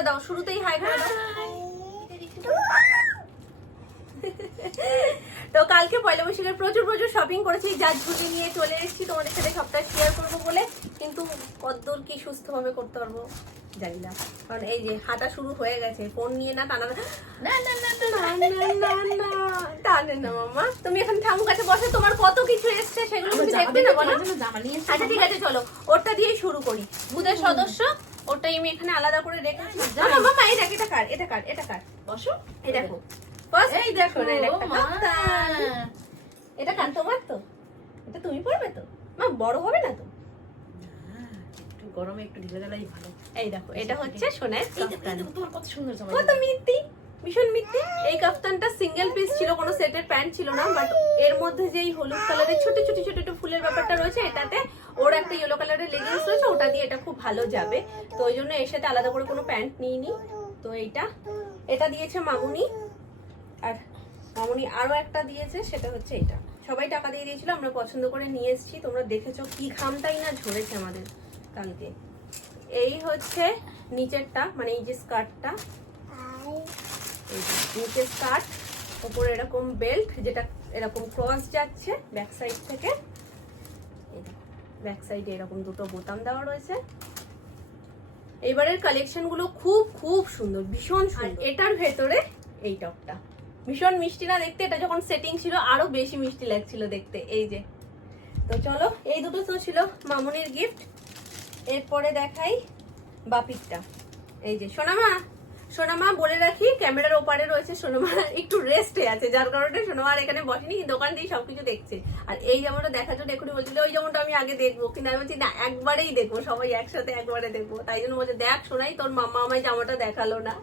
করে দাও, শুরুতেই হাই করে দাও। তো কালকে পয়লা বৈশাখের প্রচুর শপিং করেছি, যার ঝুঁকি নিয়ে চলে এসেছি তোমাদের সাথে সবটা শেয়ার করবো বলে, কিন্তু কতদূর কি সুস্থভাবে করতে পারবো জানি না, কারণ এই যে হাঁটা শুরু হয়ে গেছে। ফোন নিয়ে না টানা টানে না মামা, তুমি এখন ঠাকুর কাছে বসে, তোমার কত কিছু এসছে সেগুলো তুমি দেখবে না বলো? আচ্ছা ঠিক আছে চলো ওরটা দিয়েই শুরু করি। ভূতের সদস্য ওটাই আমি এখানে আলাদা করে রেখেছি। মামা এই দেখ, এটা কার বসো, এই দেখো এই দেখো এটা কান তোমার তো, এটা তুমি পড়বে তো মা, বড় হবে না তো? একটু গরমে একটু ঢিলে ঢালাই ভালো। এই দেখো এটা হচ্ছে সোনার কাফতান, তোমার কত সুন্দর জামা, কত মিত্তি, ভীষণ মিত্তি। এই কাফতানটা সিঙ্গেল পিস ছিল, কোনো সেটের প্যান্ট ছিল না, বাট এর মধ্যে যেই হলুদ কালারের ছোট ছোট ফুলের ব্যাপারটা রয়েছে, এটাতে ওর একটা ইয়েলো কালারের লেগিংস রয়েছে, ওটা দিয়ে এটা খুব ভালো যাবে। তো ওই জন্য এর সাথে আলাদা করে কোনো প্যান্ট নিইনি। তো এটা দিয়েছে মামুনি, আর মামুনি আরো একটা দিয়েছে, সেটা হচ্ছে এটা। সবাই টাকা দিয়ে দিয়েছিল, আমরা পছন্দ করে নিয়ে এসেছি। তোমরা দেখেছো কি ঘামটাই না ঝরেছে আমাদের কালকে। এই হচ্ছে নিচেরটা, মানে এই যে স্কার্টটা, নিচের স্কার্ট, উপরে এরকম বেল্ট, যেটা এরকম ক্রস যাচ্ছে ব্যাক সাইড থেকে। ব্যাক সাইডে এরকম দুটো বোতাম দেওয়া রয়েছে। এবারের কালেকশন গুলো খুব সুন্দর, ভীষণ সুন্দর। এটার ভেতরে এই টপটা ভীষণ মিষ্টি না দেখতে? এটা যখন সেটিং ছিল আরো বেশি মিষ্টি লাগছিল দেখতে। এই যে, তো চলো এই দুটো তো ছিল মামুনির গিফট। এরপরে দেখাই বাপিরটা। এই যে সোনামা বলে রাখি, ক্যামেরার ওপারে রয়েছে সোনামা, একটু রেস্টে আছে, যার কারণে সোনামা আর এখানে বসেনি, দোকান দিয়ে সবকিছু দেখছে। আর এই জামাটা দেখার জন্য এখনই বলছিল ওই জামাটা আমি আগে দেখবো, কিন্তু আমি বলছি না, একবারেই দেখবো, সবাই একসাথে একবারে দেখবো। তাই জন্য বলছে দেখ শোনাই, তোর মাম্মা আমায় জামাটা দেখালো না।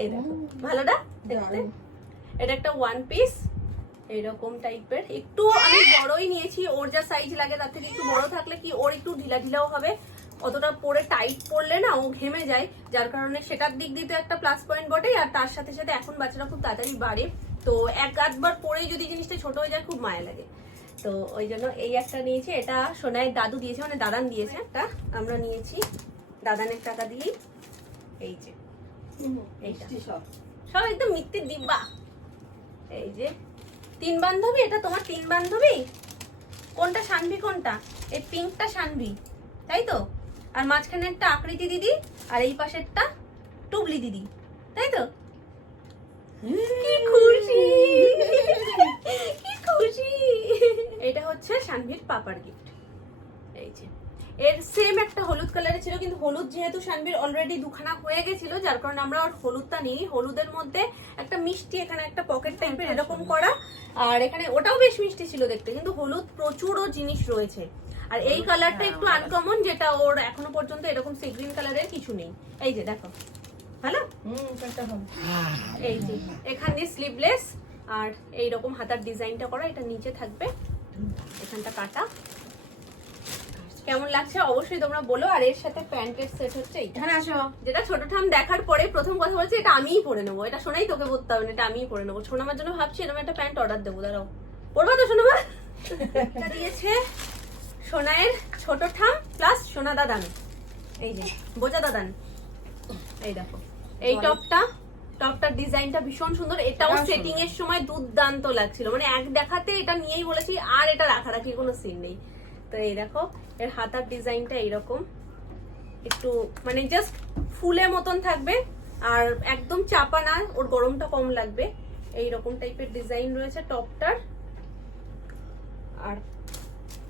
এই দেখো ভালো না দেখতে? এটা একটা ওয়ান পিস এইরকম টাইপের, একটু আমি বড়ই নিয়েছি, ওর যা সাইজ লাগে তার থেকে একটু বড় থাকলে কি ওর একটু ঢিলাও হবে। অতটা পরে টাইট পড়লে না ও ঘেমে যায়, যার কারণে সেটার দিক দিয়ে একটা প্লাস পয়েন্ট বটেই। আর তার সাথে সাথে এখন বাচ্চারা খুব তাড়াতাড়ি বাড়ে, তো এক আধবার পরেই যদি জিনিসটা ছোট হয়ে যায় খুব মায়া লাগে। তো ওই জন্য এই একটা নিয়েছি, এটা সোনাইয়ের দাদু দিয়েছে, মানে দাদান দিয়েছে। একটা আমরা নিয়েছি দাদানের টাকা দিয়ে। এই যে এইটা সব একদম মিথ্যে দিব্যা। এই যে 3 বান্ধবী, এটা তোমার 3 বান্ধবী। কোনটা শানভি, কোনটা? এই পিঙ্কটা শানভি, তাই তো? আর মাঝখানে একটা আকৃতি দিদি, আর এই পাশেরটা টুবলি দিদি, তাই তো? কি খুশি, কি খুশি। এটা হচ্ছে শানভির পাপার গিফট। এই যে এর সেম একটা হলুদ কালারে ছিল, কিন্তু হলুদ যেহেতু শানভির অলরেডি দুখানা হয়ে গেছিল, যার কারণে আমরা আর হলুদটা নিই। হলুদের মধ্যে একটা মিষ্টি, এখানে একটা পকেট টাইপের এরকম করা, আর এখানে ওটাও বেশ মিষ্টি ছিল দেখতে, কিন্তু হলুদ প্রচুরও জিনিস রয়েছে। আর এই কালারটা একটু আনকমন, যেটা ওর এখনো পর্যন্ত এরকম সি গ্রিন কালারের কিছু নেই। এই যে দেখো ভালো, এই যে এখানে স্লিভলেস, আর এইরকম হাতার ডিজাইনটা করা, এটা নিচে থাকবে, এখানটা কাটা। কেমন লাগছে অবশ্যই তোমরা বলো। আর এর সাথে প্যান্টের সেট হচ্ছে এখানে আসো, যেটা ছোট ঠাম দেখার পরে প্রথম কথা বলছে এটা আমিই পরে নেবো। এটা শোনাই তোকে পরতে হবে না, এটা আমিই পরে নেবো। সোনামার জন্য ভাবছি এরকম একটা প্যান্ট অর্ডার দেবো, দাঁড়াও পরবা তো সোনামা? এটা দিয়েছে সোনায়ের ছোট ঠাম প্লাস সোনা দাদান, এই যে বোঝা দাদান। এই দেখো এই টপটার ডিজাইনটা ভীষণ সুন্দর, এটাও সেটিং এর সময় দুর্দান্ত লাগছিল, মানে এক দেখাতে এটা নিয়েই বলেছি, আর এটা রাখারাখি কোনো সিন নেই। তো এই দেখো এর হাতার ডিজাইনটা এইরকম, একটু মানে জাস্ট ফুলের মতন থাকবে, আর একদম চাপা না, ওর গরমটা কম লাগবে, এইরকম টাইপের ডিজাইন রয়েছে টপটার। আর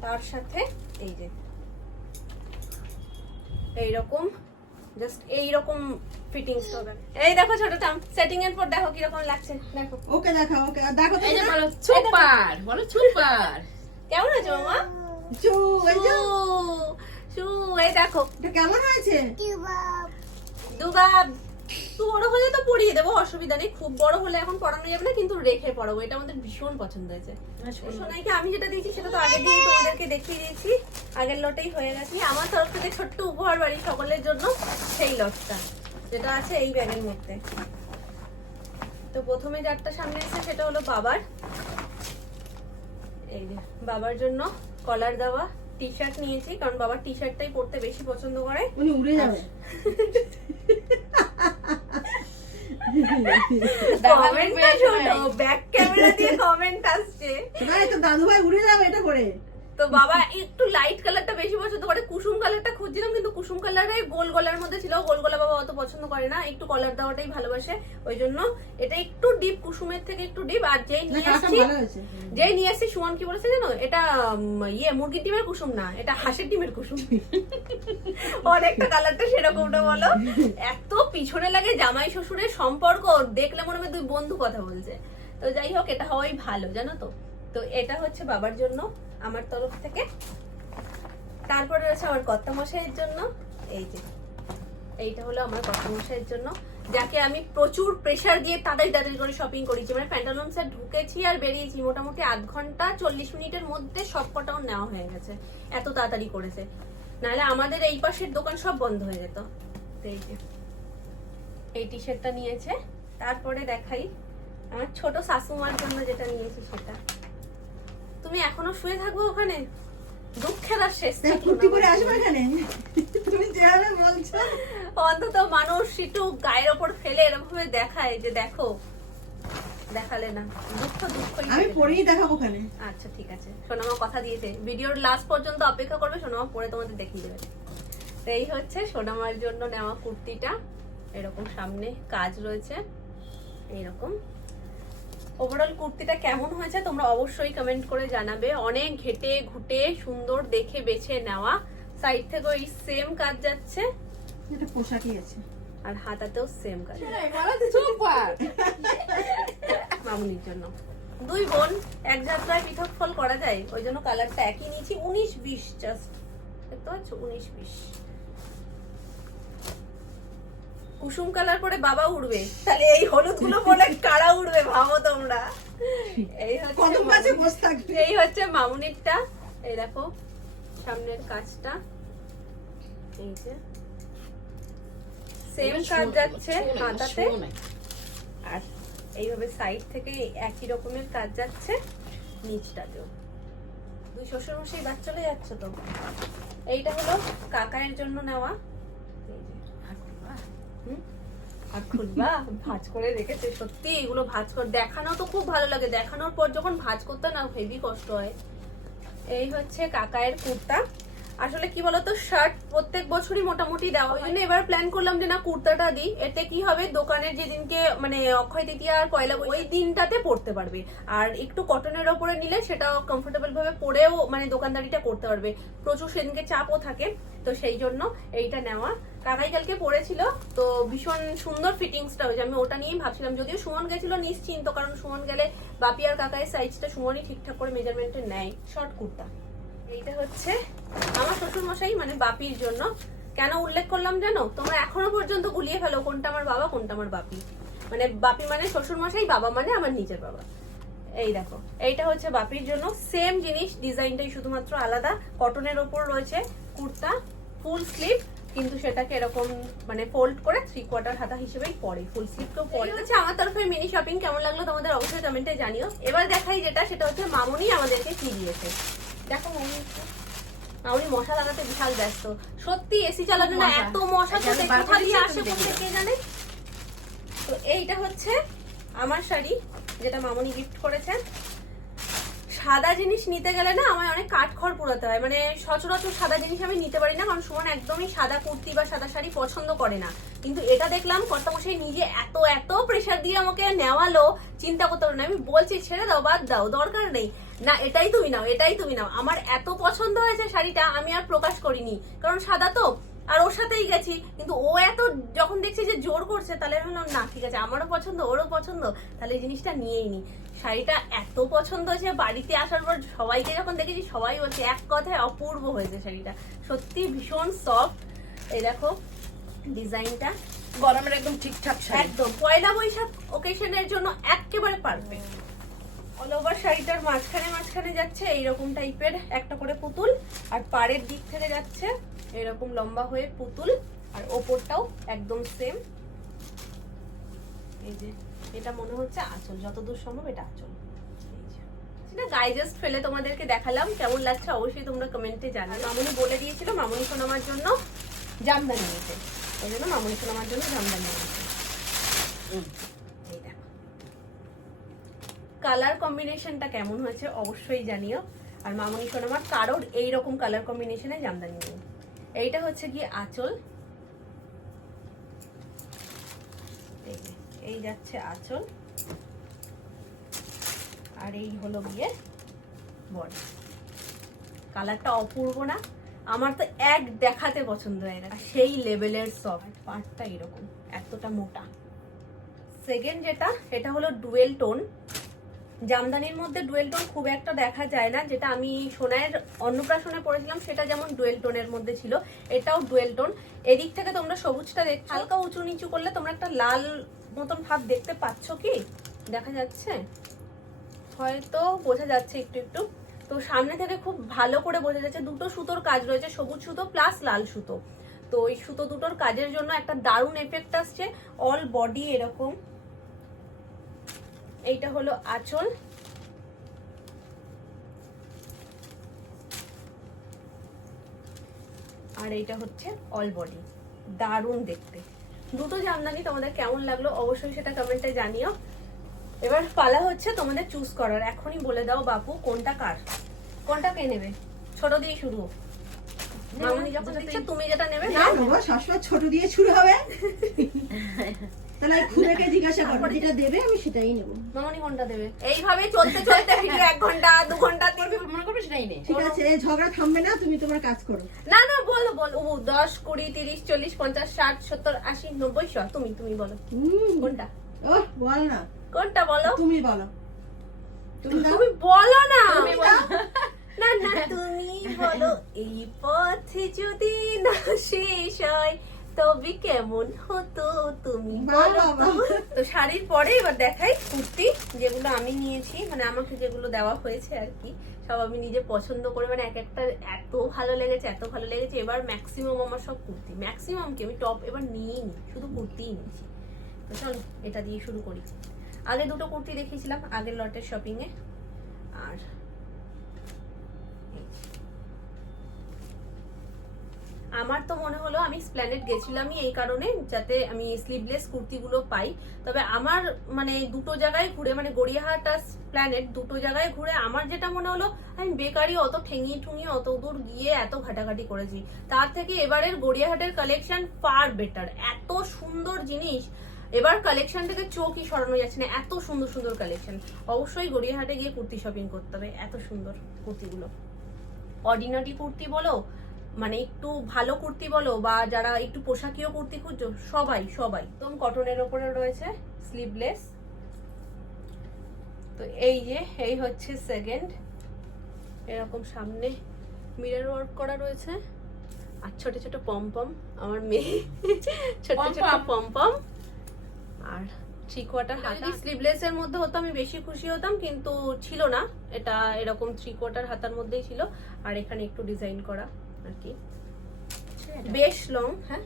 তার সাথে এই যে এইরকম জাস্ট এইরকম ফিটিংস হবে। এই দেখো ছোটটা সেটিং এর পর দেখো কি রকম লাগছে, দেখো। ওকে দেখো, ওকে দেখো। এই যে বলো সুপার, বলো সুপার। কেমন আছে মামা? চু এই যে চু এই দেখো এটা কেমন হয়েছে? দুবাব তুই বড় হলে তো পরিয়ে দেবো, অসুবিধা নেই। খুব বড় হলে এখন পড়ানো যাবে না, কিন্তু রেখে পড়াবো। এটা আমাদের ভীষণ পছন্দ হয়েছে। সোনাইকে আমি যেটা দিয়েছি সেটা তো আগের দিন তোমাদেরকে দেখিয়ে দিয়েছি, আগের লটেই হয়ে গেছে। আমার তরফ থেকে ছোট্ট উপহার বাড়ি সকলের জন্য সেই লটটা, যেটা আছে এই ব্যাগের মধ্যে। তো প্রথমে যারটা সামনে এসে সেটা হলো বাবার। এই যে বাবার জন্য কলার দেওয়া টি শার্ট নিয়েছি, কারণ বাবার টি শার্টটাই পরতে বেশি পছন্দ করে। উনি উড়ে যাবে। কমেন্টটা শোনো, ব্যাক ক্যামেরা দিয়ে কমেন্ট আসছে। ভাই তো দাদু ভাই উড়ে যাবে এটা করে। তো বাবা একটু লাইট কালারটা বেশি পছন্দ করে, কুসুম কালারটা খুঁজছিলাম কিন্তু কুসুম কালারে গোল গলার মধ্যে ছিল, গোল গলা বাবা অত পছন্দ করে না, একটু কলার দেওয়াটাই ভালোবাসে, ওই জন্য এটা একটু ডিপ, কুসুমের থেকে একটু ডিপ। আর যেই নিয়ে আসছি সুমন কি বলেছে জানো, এটা মুরগির ডিমের কুসুম না, এটা হাঁসের ডিমের কুসুম। অনেকটা কালারটা সেরকমটা বলো, এত পিছনে লাগে জামাই শ্বশুরের সম্পর্ক, দেখলে মনে হয় দুই বন্ধু কথা বলছে। তো যাই হোক, এটা হওয়াই ভালো জানো তো। তো এটা হচ্ছে বাবার জন্য আমার তরফ থেকে। তারপরে রয়েছে আমার কর্তামশাইয়ের জন্য, এই যে এইটা হলো আমার কর্তামশাইয়ের জন্য, যাকে আমি প্রচুর প্রেসার দিয়ে তাড়াতাড়ি করে শপিং করেছি। মানে প্যান্টালুন্সে ঢুকেছি আর বেরিয়েছি মোটামুটি 8 ঘন্টা 40 মিনিটের মধ্যে সব কটাও নেওয়া হয়ে গেছে, এত তাড়াতাড়ি করেছে, নাহলে আমাদের এই পাশের দোকান সব বন্ধ হয়ে যেত। তো এই যে এই টি শার্টটা নিয়েছে। তারপরে দেখাই আমার ছোট শাশুমার জন্য যেটা নিয়েছি সেটা। তুমি এখনো শুয়ে থাকবো ওখানে, দুঃখের আর শেষ কুর্তি পরে আসবে এখানে, তুমি যেভাবে বলছো। অন্তত মানুষ একটু গায়ের ওপর ফেলে এরকম ভাবে দেখায় যে দেখো, দেখালে না, দুঃখ আমি পরেই দেখাবো ওখানে। আচ্ছা ঠিক আছে, সোনামা কথা দিয়েছে ভিডিওর লাস্ট পর্যন্ত অপেক্ষা করবে, সোনামা পরে তোমাদের দেখিয়ে দেবে। তো এই হচ্ছে সোনামার জন্য নেওয়া কুর্তিটা, এরকম সামনে কাজ রয়েছে এইরকম। ওভারঅল কুর্তিটা কেমন হয়েছে তোমরা অবশ্যই কমেন্ট করে জানাবে। অনেক ঘেটে ঘুটে সুন্দর দেখে বেছে নেওয়া, সাইড থেকে ওই সেম কাজ যাচ্ছে, এটা পোশাকই আছে, আর হাতাতেও সেম কাজ। মামুনির জন্য দুই বোন এক যাত্রায় পৃথক ফল করা যায়, ওই জন্য কালারটা একই নিয়েছি, 19-20 জাস্ট, দেখতে পাচ্ছ 19-20। কুসুম কালার পরে বাবা উড়বে, তাহলে এই হলুদ গুলো বলে কারা উড়বে ভাবো তোমরা। এই হচ্ছে মামুনিরটা, এই দেখো সামনের কাজটা, এই যে সেম কাজ যাচ্ছে হাতাতে, আর এইভাবে সাইড থেকে একই রকমের কাজ যাচ্ছে নিচটাতেও। দুই শ্বশুর মশাই বাদ চলে যাচ্ছে তো। এইটা হলো কাকায়ের জন্য নেওয়া, আর খুলবা ভাঁজ করে রেখেছে, সত্যি এগুলো ভাঁজ করে দেখানো তো খুব ভালো লাগে, দেখানোর পর যখন ভাঁজ করতে না হেভি কষ্ট হয়। এই হচ্ছে কাকায়ের কুর্তা। আসলে কি বলতো, শার্ট প্রত্যেক বছরই মোটামুটি দেওয়া, ওই জন্য এবার প্ল্যান করলাম যে না কুর্তাটা দিই, এতে কি হবে দোকানের যেদিনকে মানে অক্ষয় তৃতীয়া আর পয়লা ওই দিনটাতে পরতে পারবে, আর একটু কটনের ওপরে নিলে সেটা কমফোর্টেবল ভাবে পরেও মানে দোকানদারিটা করতে পারবে, প্রচুর সেদিনকে চাপও থাকে, তো সেই জন্য এইটা নেওয়া। কাকাই কালকে পরেছিল, তো ভীষণ সুন্দর ফিটিংসটা হয়েছে, আমি ওটা নিয়েই ভাবছিলাম, যদিও সুমন গেছিল নিশ্চিন্ত, কারণ সুমন গেলে বাপি আর কাকাইয়ের সাইজটা সুমনই ঠিকঠাক করে মেজারমেন্টে নেয়। শর্ট কুর্তা এইটা হচ্ছে আমার শ্বশুর মশাই মানে বাপির জন্য। কেন উল্লেখ করলাম জানো, তোমরা এখনো পর্যন্ত গুলিয়ে ফেলো কোনটা আমার বাবা কোনটা আমার বাপি, মানে বাপি মানে শ্বশুর মশাই, বাবা মানে আমার নিজের বাবা। এই দেখো এইটা হচ্ছে বাপির জন্য, সেম জিনিস, ডিজাইনটাই শুধুমাত্র আলাদা, কটনের ওপর রয়েছে কুর্তা, ফুল স্লিভ, কিন্তু সেটাকে এরকম মানে ফোল্ড করে 3/4 হাতা হিসেবেই পরে, ফুল স্লিভ কেও পরে। আচ্ছা আমার তরফে মিনি শপিং কেমন লাগলো তোমাদের অবশ্যই কমেন্টে জানিও। এবার দেখাই যেটা, সেটা হচ্ছে মামুনি আমাদেরকে কি দিয়েছে। দেখো মামুনি মশা লাগাতে বিশাল ব্যস্ত, সত্যি এসি চালানো না, এত মশা কোথা দিয়ে আসে কোথা কে জানে। তো এইটা হচ্ছে আমার শাড়ি যেটা মামুনি গিফট করেছে। সাদা জিনিস নিতে গেলে না আমার অনেক কাঠখড় পোড়াতে হয়, মানে সচরাচর সাদা জিনিস আমি নিতে পারি না, কারণ সুমন একদমই সাদা কুর্তি বা সাদা শাড়ি পছন্দ করে না। কিন্তু এটা দেখলাম কর্তামশাই নিজে এত প্রেসার দিয়ে আমাকে নেওয়ালো, চিন্তা করতে পারো না। আমি বলছি ছেড়ে দাও, বাদ দাও, দরকার নেই, না এটাই তুমি নাও, এটাই তুমি নাও। আমার এত পছন্দ হয়েছে শাড়িটা, আমি আর প্রকাশ করিনি, কারণ সাদা তো, আর ওর সাথেই গেছি, কিন্তু ও এত যখন দেখছি যে জোর করছে, তাহলে আমি বললাম না ঠিক আছে, আমারও পছন্দ ওরও পছন্দ, তাহলে এই জিনিসটা নিয়েই নি। শাড়িটা এত পছন্দ হয়েছে, বাড়িতে আসার পর সবাইকে যখন দেখেছি সবাই বলছে এক কথায় অপূর্ব হয়েছে শাড়িটা, সত্যি ভীষণ সফট। এই দেখো ডিজাইনটা, গরমের একদম ঠিকঠাক শাড়ি, একদম পয়লা বৈশাখ ওকেশনের জন্য একেবারে পারফেক্ট। অল ওভার শাড়িটার মাঝখানে যাচ্ছে এইরকম টাইপের একটা করে পুতুল, আর পাড়ের দিক থেকে যাচ্ছে এরকম লম্বা হয়ে পুতুল, আর ওপরটাও একদম সেম। এই যে এটা মনে হচ্ছে আঁচল, যতদূর সম্ভব এটা আঁচল। সেটা গায়ে জাস্ট ফেলে তোমাদেরকে দেখালাম, কেমন লাগছে অবশ্যই তোমরা কমেন্টে জানাবে। মামুনি বলে দিয়েছিল মামুনি সোনামার জন্য জামদানি নিতে, ওই জন্য মামুনি সোনামার জন্য জামদানি নিতে। কালার কম্বিনেশনটা কেমন হয়েছে অবশ্যই জানিও। আর মামনি শোন আমার কারোর এইরকম কালার কম্বিনেশনে জামদানি নেই। এইটা হচ্ছে কি আঁচল, এই যাচ্ছে আঁচল, আর এই হলো গিয়ে বডি। কালারটা অপূর্ব না? আমার তো এক দেখাতে পছন্দ হয়ে গেছে। সেই লেভেলের সফট, পার্টটা এরকম এতটা মোটা। সেকেন্ড যেটা, এটা হলো ডুয়েল টোন। জামদানির মধ্যে ডুয়েল টোন খুব একটা দেখা যায় না, যেটা আমি সোনার অন্নপ্রাশনে পড়েছিলাম সেটা যেমন ডুয়েল টোনের মধ্যে ছিল, এটাও ডুয়েল টোন। এদিক থেকে তোমরা সবুজটা দেখছো, হালকা উঁচু নিচু করলে তোমরা একটা লাল মতন ভাব দেখতে পাচ্ছ কি? দেখা যাচ্ছে? হয়তো বোঝা যাচ্ছে একটু একটু। তো সামনে থেকে খুব ভালো করে বোঝা যাচ্ছে দুটো সুতোর কাজ রয়েছে, সবুজ সুতো প্লাস লাল সুতো। তো এই সুতো দুটোর কাজের জন্য একটা দারুণ এফেক্ট আসছে। অল বডি এরকম। এইটা হলো আঁচল, আর এইটা হচ্ছে অল বডি। দারুণ দেখতে। দুটো জামদানি তোমাদের কেমন লাগলো অবশ্যই সেটা কমেন্টে জানিও। এবার পালা হচ্ছে তোমাদের চুজ করার। এখনই বলে দাও বাপু কোনটা কার, কোনটা কে নেবে? ছোট দিয়ে শুরু। মামনি যখন দিচ্ছে তুমি যেটা নেবে না বাবা, সবসময় ছোট দিয়ে শুরু হবে। তাহলে খুদেকে জিজ্ঞাসা করো, যেটা দেবে আমি সেটাই নেব। মামনি কোনটা দেবে? এইভাবে চলতে চলতে ভিডিও 1 ঘন্টা 2 ঘন্টা মনে করবে সেটাই নেই। ঠিক আছে, এই ঝগড়া থামবে না, তুমি তোমার কাজ করো। না না বলো বলো। 10 20 30 40 50 60 70 80 90 100। তুমি বলো কোনটা? ও বল না, কোনটা বলো? তুমি বলো। তুমি দাও। তুমি বলো না। তুমি দাও। না না তুমি বলো। এই পথে যদি না শেষ হয় তবে কেমন হতো তুমি বলো। তো শাড়ির পরে এবার দেখাই কুর্তি, যেগুলো আমি নিয়েছি, মানে আমাকে যেগুলো দেওয়া হয়েছে আর কি, সব আমি নিজে পছন্দ করে, মানে এক একটা এত ভালো লেগেছে, এত ভালো লেগেছে। এবার ম্যাক্সিমাম আমার সব কুর্তি, ম্যাক্সিমাম কি আমি টপ এবার নিয়েই নি, শুধু কুর্তিই নিয়েছি। তো চলো এটা দিয়ে শুরু করি। আগে দুটো কুর্তি দেখিয়েছিলাম আগের লটের শপিং এ। আর আমার তো মনে হলো আমি স্প্ল্যানেড গেছিলামই এই কারণে যাতে আমি স্লিভলেস কুর্তিগুলো পাই। তবে আমার মানে দুটো জায়গায় ঘুরে, মানে গড়িয়াহাট আর স্প্ল্যানেড দুটো জায়গায় ঘুরে আমার যেটা মনে হলো, আমি বেকারি অত ঠেঙিয়ে ঠুঙিয়ে অত দূর গিয়ে এত ঘাটাঘাটি করেছি, তার থেকে এবারের গড়িয়াহাটের কালেকশন ফার বেটার। এত সুন্দর জিনিস, এবার কালেকশন থেকে চোখই সরানো যাচ্ছে না, এত সুন্দর সুন্দর কালেকশন। অবশ্যই গড়িয়াহাটে গিয়ে কুর্তি শপিং করতে হবে, এত সুন্দর কুর্তিগুলো। অর্ডিনারি কুর্তি বলো, মানে একটু ভালো কুর্তি বলো, বা যারা একটু পোশাকীয় কুর্তি খুঁজছো, সবাই সবাই একদম কটনের ওপরে রয়েছে, স্লিভলেস। তো এই যে এই হচ্ছে সেকেন্ড, এরকম সামনে মিরর ওয়ার্ক করা রয়েছে, আর ছোট ছোট পমপম, আমার মেয়ে ছোট ছোট পমপম, আর 3/4 হাতা। স্লিভলেস এর মধ্যে হতো আমি বেশি খুশি হতাম, কিন্তু ছিল না, এটা এরকম 3/4 হাতার মধ্যেই ছিল, আর এখানে একটু ডিজাইন করা আর কি, বেশ লং। হ্যাঁ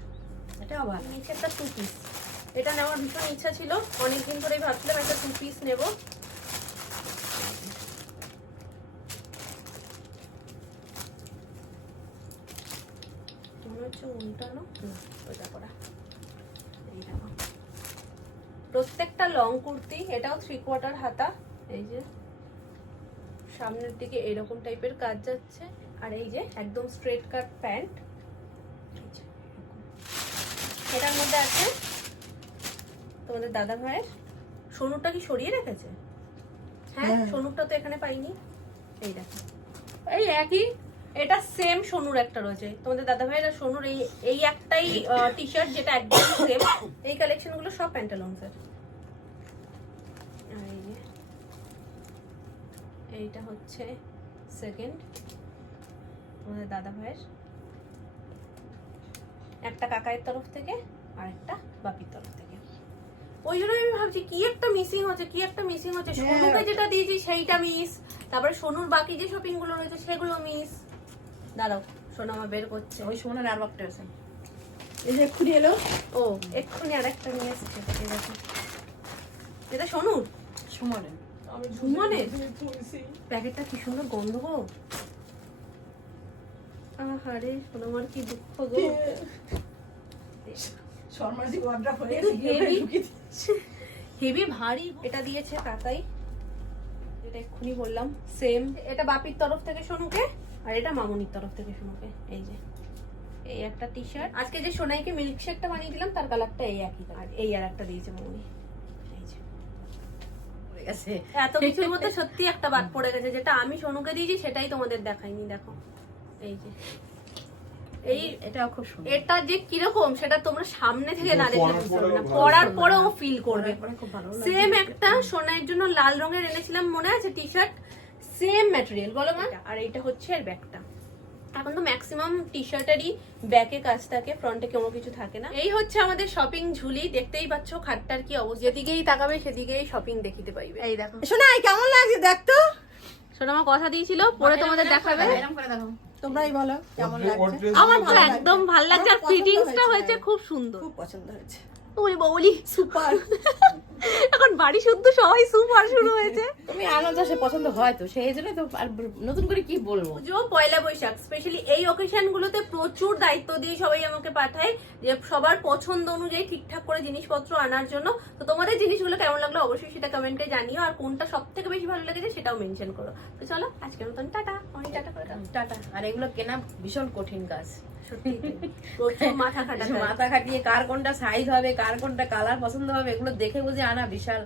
এটা আবার নিচে একটা 2 পিস, এটা নেওয়ার ভীষণ ইচ্ছা ছিল, অনেকদিন ধরেই ভাবছিলাম একটা 2 পিস নেব। মনে হচ্ছে উল্টানো না, ওইটা করা। এই দেখো প্রত্যেকটা লং কুর্তি, এটাও 3/4 হাতা। এই যে সামনের দিকে এরকম টাইপের কাজ যাচ্ছে, আর এই যে একদম স্ট্রেট কাট প্যান্ট। এটার মধ্যে আছে তোমাদের দাদা ভাইয়ের সোনুরটা কি সরিয়ে রেখেছে? হ্যাঁ সোনুরটা তো এখানে পাইনি। এই দেখো এই একই, এটা সেম সোনুর একটা রয়েছে, তোমাদের দাদা ভাইয়ের আর সোনুর এই একটাই টি শার্ট যেটা একদম সেম। এই কালেকশন গুলো সব প্যান্টালুন্সের। আর এই যে এইটা হচ্ছে সেকেন্ড, তোমাদের দাদা ভাইয়ের, একটা কাকায়ের তরফ থেকে আর একটা বাপির তরফ থেকে। ওই জন্য আমি ভাবছি কি একটা মিসিং হচ্ছে, কি একটা মিসিং হচ্ছে। সোনুকে যেটা দিয়েছি সেইটা মিস, তারপরে সোনুর বাকি যে শপিং গুলো রয়েছে সেগুলো মিস। দাঁড়াও সোনা আমার বের করছে, ওই সময় আর একটা আছে, এই যে এক্ষুনি এলো। ও এক্ষুনি আরেকটা নিয়ে এসেছে। এই দেখো এটা সোনুর, সুমনে সুমনের প্যাকেটটা কি সুন্দর গন্ধ গো। আহারে সোনা আমার কি দুঃখ গো। শর্মাজি ওয়ার্ড্রপ হয়ে হেভি ভারী। এটা দিয়েছে কাকাই, যেটা এক্ষুনি বললাম সেম। এটা বাপির তরফ থেকে সোনুকে, আর এটা মামুনির তরফ থেকে সোনুকে। এই যে এই একটা টি শার্ট, আজকে যে সোনাইকে মিল্কশেকটা বানিয়ে দিলাম তার কালারটা এই একই, আর এই আর একটা দিয়েছে মামুনি। এই যে এত কিছুর মধ্যে সত্যি একটা বাদ পড়ে গেছে, যেটা আমি সোনুকে দিয়েছি সেটাই তোমাদের দেখাইনি। দেখো এই যে এই এটাও খুব সুন্দর। এটা যে কিরকম সেটা তোমরা সামনে থেকে না দেখলে বুঝতে পারবে না, পরার পরেও ফিল করবে। খুব ভালো সেম একটা সোনাইয়ের জন্য লাল রঙের এনেছিলাম, মনে আছে টি শার্ট, সেম ম্যাটেরিয়াল বলো মা। আর এইটা হচ্ছে এর ব্যাগটা। এখন তো ম্যাক্সিমাম টি শার্টেরই ব্যাকে কাজ থাকে, ফ্রন্টে কোনো কিছু থাকে না। এই হচ্ছে আমাদের শপিং ঝুলি। দেখতেই পাচ্ছ খাটটার কি অবস্থা, যেদিকেই তাকাবে সেদিকেই শপিং দেখিতে পাইবে। এই দেখো শোনাই কেমন লাগছে দেখ তো। সোনা মা কথা দিয়েছিল পরে তোমাদের দেখাবে, এরকম করে দেখো। তোমরাই বলো কেমন লাগছে। আমার তো একদম ভালো লাগছে, আর ফিটিংসটা হয়েছে খুব সুন্দর, খুব পছন্দ হয়েছে। বলি বলি সুপার। এখন বাড়ি শুদ্ধ সবাই সুপার শুরু হয়েছে। তুমি আনো যা, সে পছন্দ হয় তো, সেই জন্য তো আর নতুন করে কি বলবো। পুজো, পয়লা বৈশাখ, স্পেশালি এই অকেশন গুলোতে প্রচুর দায়িত্ব দিয়ে সবাই আমাকে পাঠায় যে সবার পছন্দ অনুযায়ী ঠিকঠাক করে জিনিসপত্র আনার জন্য। তো তোমাদের জিনিসগুলো কেমন লাগলো অবশ্যই সেটা কমেন্টে জানিও, আর কোনটা সব থেকে বেশি ভালো লেগেছে সেটাও মেনশন করো। তো চলো আজকের মতন টাটা। অনেক টাটা করে দাও। টাটা। আর এগুলো কেনা ভীষণ কঠিন কাজ, সত্যি প্রচুর মাথা খাটা। মাথা খাটিয়ে কার কোনটা সাইজ হবে, কার কোনটা কালার পছন্দ হবে, এগুলো দেখে বুঝে আনা বিশাল।